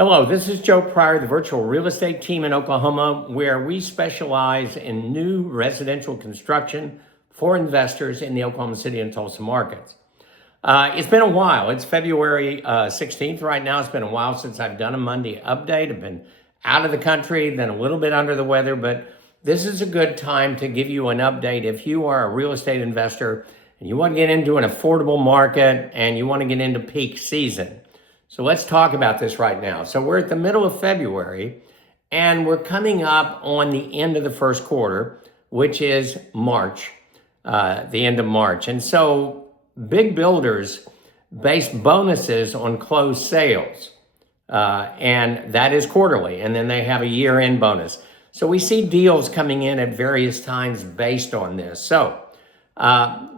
Hello, this is Joe Pryor, the virtual real estate team in Oklahoma, where we specialize in new residential construction for investors in the Oklahoma City and Tulsa markets. It's been a while. It's February 16th right now. It's been a while since I've done a Monday update. I've been out of the country, then a little bit under the weather, but this is a good time to give you an update if you are a real estate investor and you want to get into an affordable market and you want to get into peak season. So let's talk about this right now. So we're at the middle of February and we're coming up on the end of the first quarter, which is March, the end of March. And so big builders base bonuses on closed sales, and that is quarterly. And then they have a year-end bonus. So we see deals coming in at various times based on this. So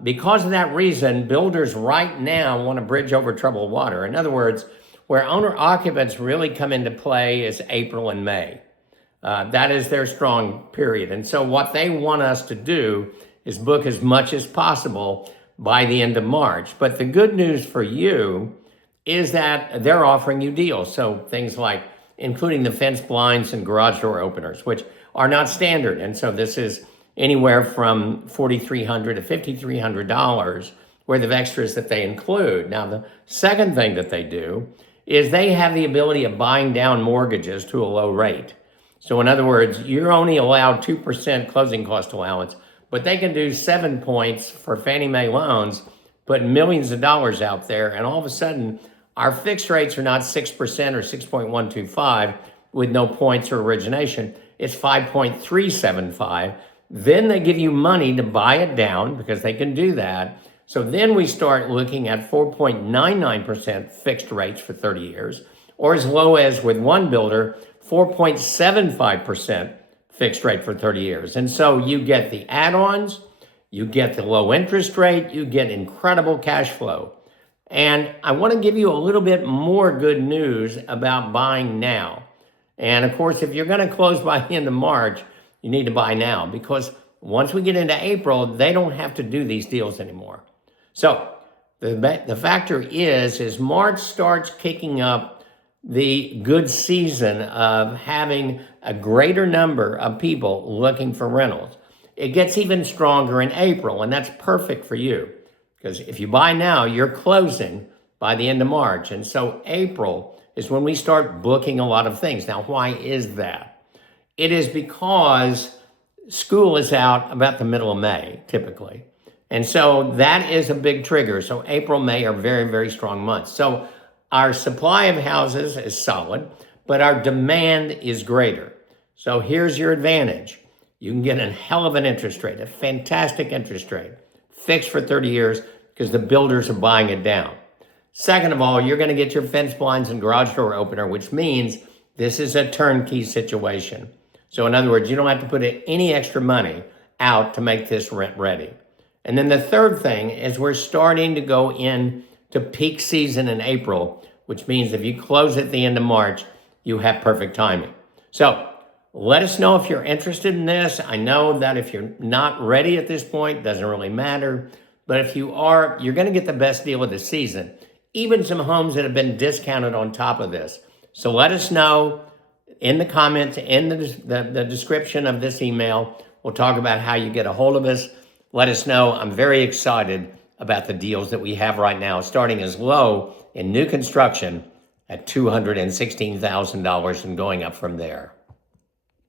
because of that reason, builders right now want to bridge over troubled water. In other words, where owner occupants really come into play is April and May. That is their strong period. And so what they want us to do is book as much as possible by the end of March. But the good news for you is that they're offering you deals. So things like including the fence blinds and garage door openers, which are not standard. And so this is anywhere from $4,300 to $5,300 worth of extras that they include. Now, the second thing that they do is they have the ability of buying down mortgages to a low rate. So in other words, you're only allowed 2% closing cost allowance, but they can do 7 points for Fannie Mae loans, put millions of dollars out there, and all of a sudden, our fixed rates are not 6% or 6.125 with no points or origination. It's 5.375. Then they give you money to buy it down because they can do that. So then we start looking at 4.99% fixed rates for 30 years, or as low as with one builder, 4.75% fixed rate for 30 years. And so you get the add-ons, you get the low interest rate, you get incredible cash flow. And I want to give you a little bit more good news about buying now. And of course, if you're going to close by the end of March, you need to buy now because once we get into April, they don't have to do these deals anymore. So the factor is March starts kicking up the good season of having a greater number of people looking for rentals. It gets even stronger in April, and that's perfect for you because if you buy now, you're closing by the end of March. And so April is when we start booking a lot of things. Now, why is that? It is because school is out about the middle of May, typically. And so that is a big trigger. So April, May are very, very strong months. So our supply of houses is solid, but our demand is greater. So here's your advantage. You can get a hell of an interest rate, a fantastic interest rate, fixed for 30 years because the builders are buying it down. Second of all, you're going to get your fence blinds and garage door opener, which means this is a turnkey situation. So in other words, you don't have to put any extra money out to make this rent ready. And then the third thing is we're starting to go into peak season in April, which means if you close at the end of March, you have perfect timing. So let us know if you're interested in this. I know that if you're not ready at this point, it doesn't really matter. But if you are, you're going to get the best deal of the season. Even some homes that have been discounted on top of this. So let us know in the comments, in the description of this email. We'll talk about how you get a hold of us. Let us know. I'm very excited about the deals that we have right now, starting as low in new construction at $216,000 and going up from there.